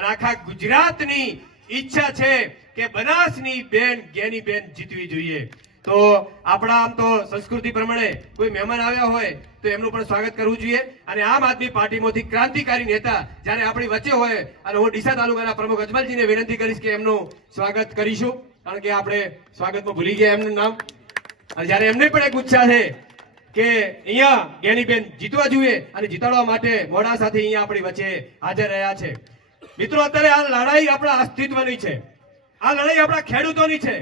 અને આખા ગુજરાતની ઈચ્છા છે કે બનાસની બેન જ્ઞાનીબેન જીતવી જોઈએ। તો આપણા આમ તો સંસ્કૃતિ પ્રમાણે કોઈ મહેમાન આવ્યા હોય તો એમનું પણ સ્વાગત કરવું જોઈએ અને આમ આદમી પાર્ટીમાંથી ક્રાંતિકારી નેતા જ્યારે આપણી વચ્ચે હોય અને હું ડીસા તાલુકાના પ્રમુખ અજમલજીને વિનંતી કરીશ કે એમનું સ્વાગત કરીશું, કારણ કે આપણે સ્વાગતમાં ભૂલી ગયા એમનું નામ। અને જ્યારે એમને પણ એક ઉત્સાહ છે કે અહીંયા જ્ઞાનીબેન જીતવા જોઈએ અને જીતાડવા માટે મોડાસાથી અહીંયા આપણી વચ્ચે હાજર રહ્યા છે। મિત્રો, અત્યારે આ લડાઈ આપણા અસ્તિત્વની છે, આ લડાઈ આપણા ખેડૂતોની છે,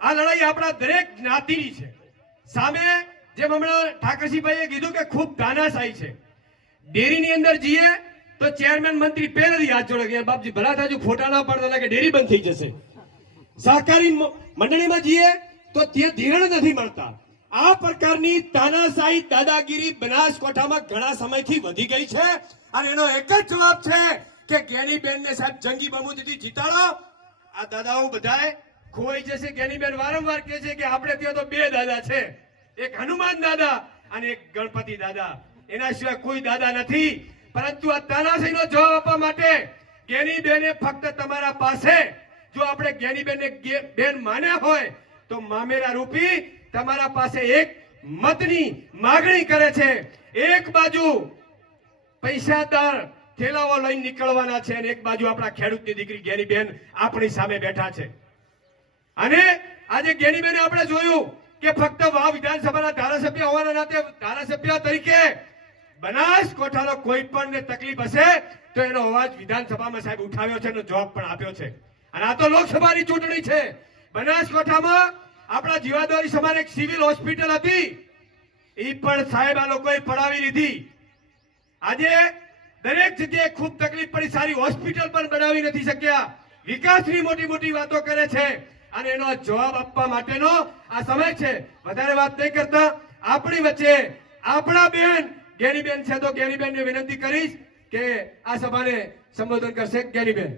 આ લડાઈ આપણા દરેક જ્ઞાતિની છે। સામે જેમ હમણાં ઠાકરસિંહભાઈએ કીધું કે ખૂબ તાનાશાહી છે। ડેરીની અંદર જઈએ તો ચેરમેન મંત્રી પહેલેથી હાથ જોડે ગયા, બાપજી ભલા થાજો ફોટા ના પડતા કે ડેરી બંધ થઈ જશે। સહકારી મંડળીમાં જઈએ તો ત્યાં ધિરાણ નથી મળતા। આ પ્રકારની તાનાશાહી દાદાગીરી બનાસકાંઠામાં ઘણા સમયથી વધી ગઈ છે અને એનો એક જ જવાબ છે કે જ્ઞાનીબેનને સાહેબ જંગી બહુમતીથી જીતાડો। આ દાદાઓ બધાએ ખોવાઈ જશે। જ્ઞાનીબેન વારંવાર કહે છે કે આપણે ત્યાં તો બે દાદા છે, એક હનુમાન દાદા અને એક ગણપતિ દાદા, એના સિવાય કોઈ દાદા નથી। પરંતુ આ તાનાશાહીનો જવાબ આપવા માટે જ્ઞાનીબેને ફક્ત તમારા પાસે, જો આપણે જ્ઞાનીબેનને બેન માન્યા હોય તો મામેરા રૂપી તમારા પાસે એક મતની માગણી કરે છે। એક બાજુ પૈસાદાર થેલાઓ લઈને નીકળવાના છે અને એક બાજુ આપણા ખેડૂતની દીકરી જ્ઞાનીબેન આપણી સામે બેઠા છે। અને આજે જ્ઞાનીબેને આપણે જોયું કે ફક્ત વાવ વિધાનસભાના ધારાસભ્ય હોવાના નાતે ધારાસભ્ય તરીકે બનાસકાંઠાનો કોઈ પણ તકલીફ હશે તો એનો અવાજ વિધાનસભામાં સાહેબ ઉઠાવ્યો છે અને જવાબ પણ આપ્યો છે। અને આ તો લોકસભાની ચૂંટણી છે। બનાસકાંઠામાં આપણા જીવાદોરી સમાન એક સિવિલ હોસ્પિટલ હતી, એ પણ સાહેબ આ લોકોએ પડાવી લીધી। આજે દરેક જગ્યાએ ખૂબ તકલીફ પડી, સારી હોસ્પિટલ પણ બનાવી નથી શક્યા। વિકાસની મોટી મોટી વાતો કરે છે અને એનો જવાબ આપવા માટેનો આ સમય છે। વધારે વાત નહીં કરતા આપણી વચ્ચે આપણા બેન જ્ઞાનીબેન છે, તો જ્ઞાનીબેનને વિનંતી કરીશ કે આ સભાને સંબોધન કરશે। જ્ઞાનીબેન।